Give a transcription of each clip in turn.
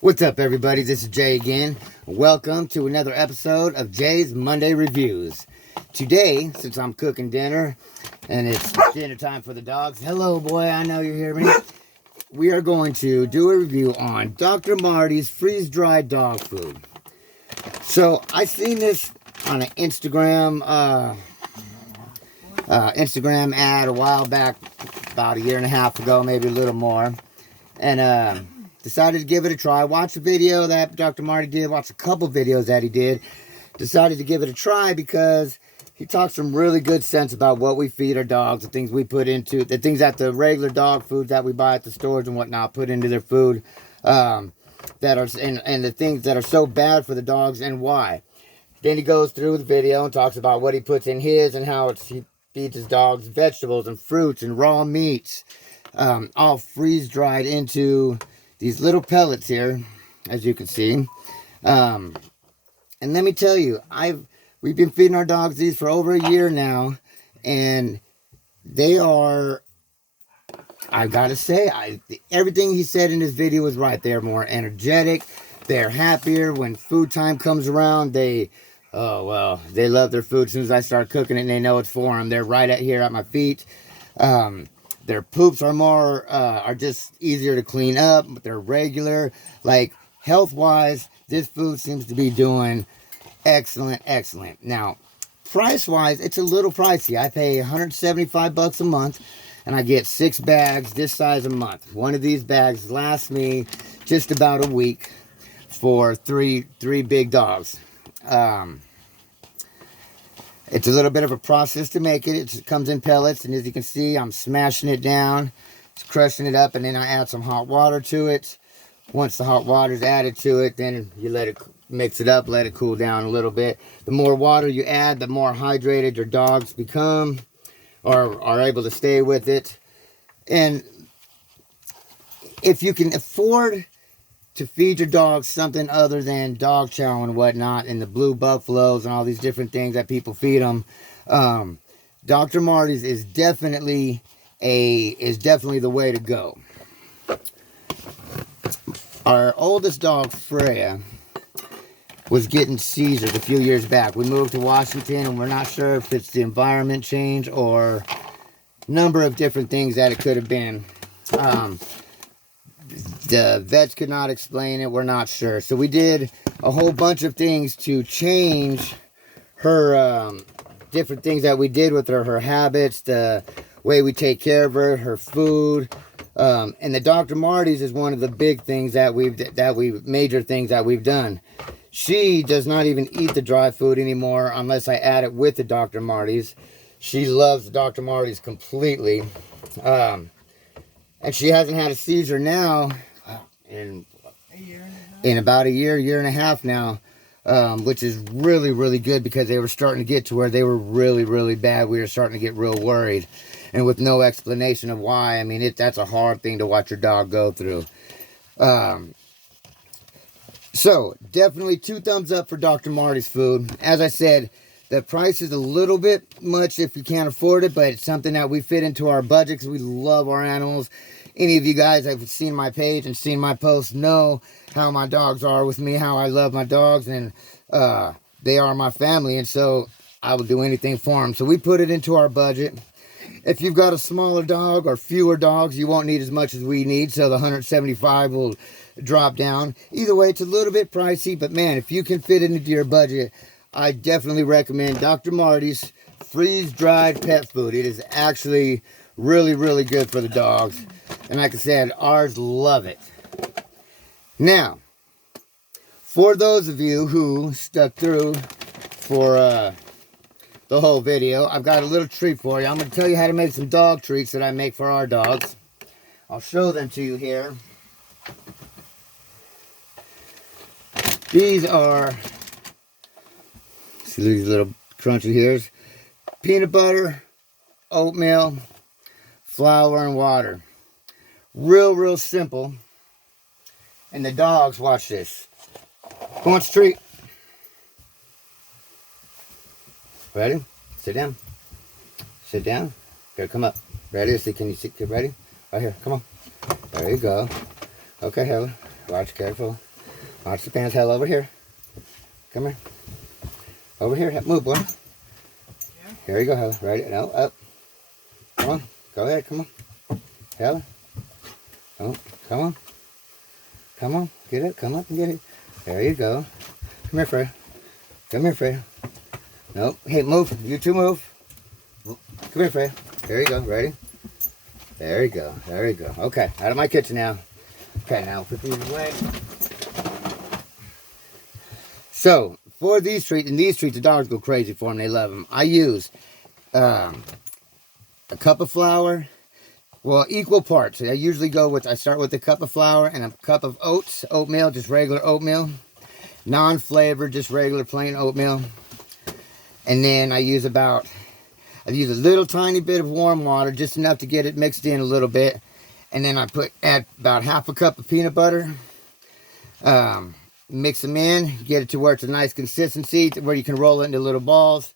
What's up, everybody? This is Jay again. Welcome to another episode of Jay's Monday Reviews. Today, since I'm cooking dinner and it's dinner time for the dogs, hello, boy, I know you hear me. We are going to do a review on Dr. Marty's freeze-dried dog food. So, I seen this on an Instagram ad a while back, about a year and a half ago, maybe a little more. And, decided to give it a try. Watch a video that Dr. Marty did. Watch a couple videos that he did. Decided to give it a try because he talks some really good sense about what we feed our dogs, the things we put into, the things that the regular dog food that we buy at the stores and whatnot put into their food, that are and the things that are so bad for the dogs and why. Then he goes through the video and talks about what he puts in his and how he feeds his dogs vegetables and fruits and raw meats, all freeze dried into these little pellets here, as you can see. And let me tell you, we've been feeding our dogs these for over a year now, and they are, I've got to say, everything he said in this video was right. They're more energetic. They're happier. When food time comes around, they love their food. As soon as I start cooking it and they know it's for them, they're right here at my feet. Their poops are just easier to clean up. They're regular. Like, health-wise, this food seems to be doing excellent. Now, price-wise, it's a little pricey. I pay $175 a month, and I get 6 bags this size a month. One of these bags lasts me just about a week for three big dogs. It's a little bit of a process to make it. It comes in pellets, and as you can see, I'm smashing it down, crushing it up, and then I add some hot water to it. Once the hot water is added to it, then you let it mix it up, let it cool down a little bit. The more water you add, the more hydrated your dogs become, or are able to stay with it. And if you can afford to feed your dogs something other than dog chow and whatnot, and the blue buffaloes and all these different things that people feed them, Dr. Marty's is definitely the way to go. Our oldest dog, Freya, was getting seizures a few years back. We moved to Washington, and we're not sure if it's the environment change or number of different things that it could have been. The vets could not explain it. We're not sure. So we did a whole bunch of things to change her, different things that we did with her habits, the way we take care of her food. And the Dr. Marty's is one of the big things major things that we've done. She does not even eat the dry food anymore unless I add it with the Dr. Marty's. She loves the Dr. Marty's completely. And she hasn't had a seizure now in about a year and a half now, which is really, really good because they were starting to get to where they were really, really bad. We were starting to get real worried, and with no explanation of why. I mean, that's a hard thing to watch your dog go through. So, definitely 2 thumbs up for Dr. Marty's food. As I said, the price is a little bit much if you can't afford it, but it's something that we fit into our budget because we love our animals. Any of you guys that have seen my page and seen my posts know how my dogs are with me, how I love my dogs, and they are my family, and so I will do anything for them. So we put it into our budget. If you've got a smaller dog or fewer dogs, you won't need as much as we need, so the 175 will drop down. Either way, it's a little bit pricey, but man, if you can fit it into your budget, I definitely recommend Dr. Marty's freeze-dried pet food. It is actually really, really good for the dogs. And like I said, ours love it. Now, for those of you who stuck through for the whole video, I've got a little treat for you. I'm going to tell you how to make some dog treats that I make for our dogs. I'll show them to you here. These are, see these little crunchy hairs, peanut butter, oatmeal, flour, and water. Real simple. And the dogs, watch this. Who wants a treat? Ready? Sit down. Sit down. Here, come up. Ready? See, can you sit? Get ready? Right here. Come on. There you go. Okay, Helen. Watch careful. Watch the pants. Hell, over here. Come here. Over here. Move, boy. Yeah. Here you go, Hella. Right? No, up. Come on. Go ahead. Come on. Hella. Oh, come on. Come on. Get it. Come up and get it. There you go. Come here, Freya. Come here, Freya. Nope. Hey, move. You two move. Come here, Freya. There you go. Ready? There you go. There you go. Okay. Out of my kitchen now. Okay, now put these away. So, for these treats, the dogs go crazy for them. They love them. I use a cup of flour. Well, equal parts. I usually I start with a cup of flour and a cup of oatmeal, just regular oatmeal. Non-flavored, just regular plain oatmeal. And then I use a little tiny bit of warm water, just enough to get it mixed in a little bit. And then I add about half a cup of peanut butter. Mix them in, get it to where it's a nice consistency, where you can roll it into little balls.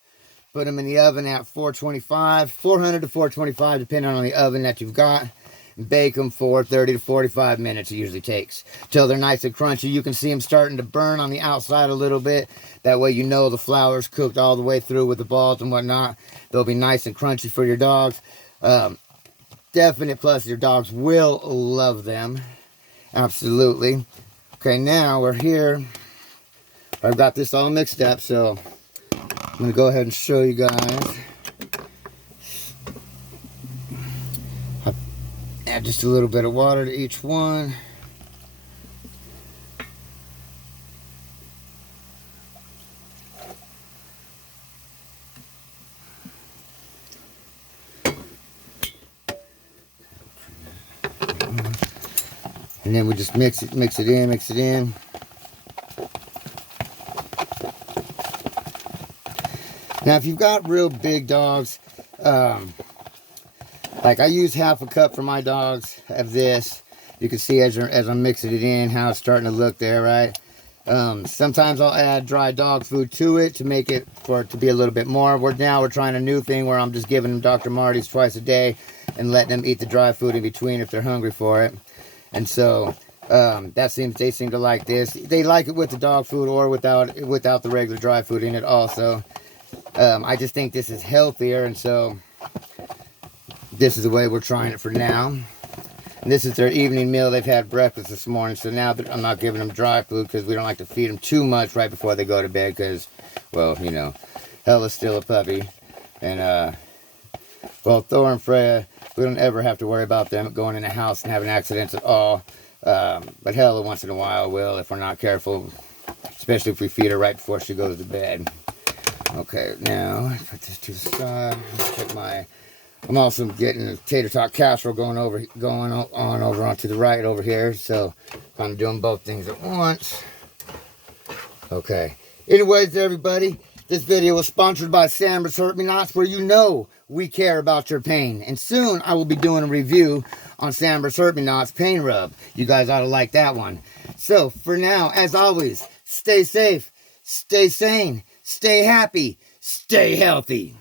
Put them in the oven at 400 to 425, depending on the oven that you've got. Bake them for 30 to 45 minutes, it usually takes, till they're nice and crunchy. You can see them starting to burn on the outside a little bit. That way you know the flour's cooked all the way through with the balls and whatnot. They'll be nice and crunchy for your dogs. Definite plus, your dogs will love them. Absolutely. Okay, now we're here. I've got this all mixed up, so I'm going to go ahead and show you guys. Add just a little bit of water to each one. And then we just mix it in. Now, if you've got real big dogs, like I use half a cup for my dogs of this. You can see as I'm mixing it in, how it's starting to look there, right? Sometimes I'll add dry dog food to it to make it to be a little bit more. We're trying a new thing where I'm just giving them Dr. Marty's twice a day and letting them eat the dry food in between if they're hungry for it. And so they seem to like this. They like it with the dog food or without the regular dry food in it also. I just think this is healthier, and so this is the way we're trying it for now. And this is their evening meal. They've had breakfast this morning, so now I'm not giving them dry food because we don't like to feed them too much right before they go to bed because, well, you know, Hella's still a puppy. And, well, Thor and Freya, we don't ever have to worry about them going in the house and having accidents at all. But Hella once in a while will if we're not careful, especially if we feed her right before she goes to bed. Okay, now put this to the side. Check I'm also getting a tater tot casserole going on over onto the right over here. So kind of doing both things at once. Okay. Anyways, everybody, this video was sponsored by Samber's Hurt Me Nots, where you know we care about your pain. And soon I will be doing a review on Samber's Hurt Me Nots pain rub. You guys ought to like that one. So for now, as always, stay safe, stay sane, stay happy, stay healthy.